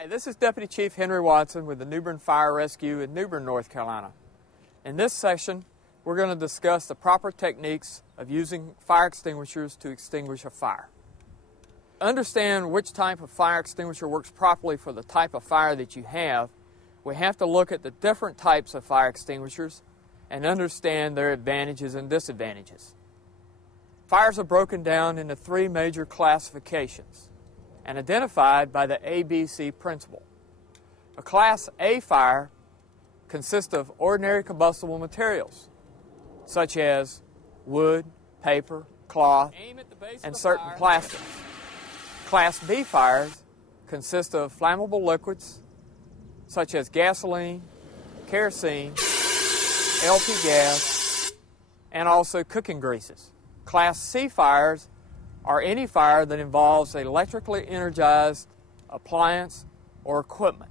Hey, this is Deputy Chief Henry Watson with the New Bern Fire Rescue in New Bern, North Carolina. In this session, we're going to discuss the proper techniques of using fire extinguishers to extinguish a fire. To understand which type of fire extinguisher works properly for the type of fire that you have, we have to look at the different types of fire extinguishers and understand their advantages and disadvantages. Fires are broken down into three major classifications and identified by the ABC principle. A Class A fire consists of ordinary combustible materials, such as wood, paper, cloth, and certain plastics. Class B fires consist of flammable liquids, such as gasoline, kerosene, LP gas, and also cooking greases. Class C fires are any fire that involves an electrically energized appliance or equipment.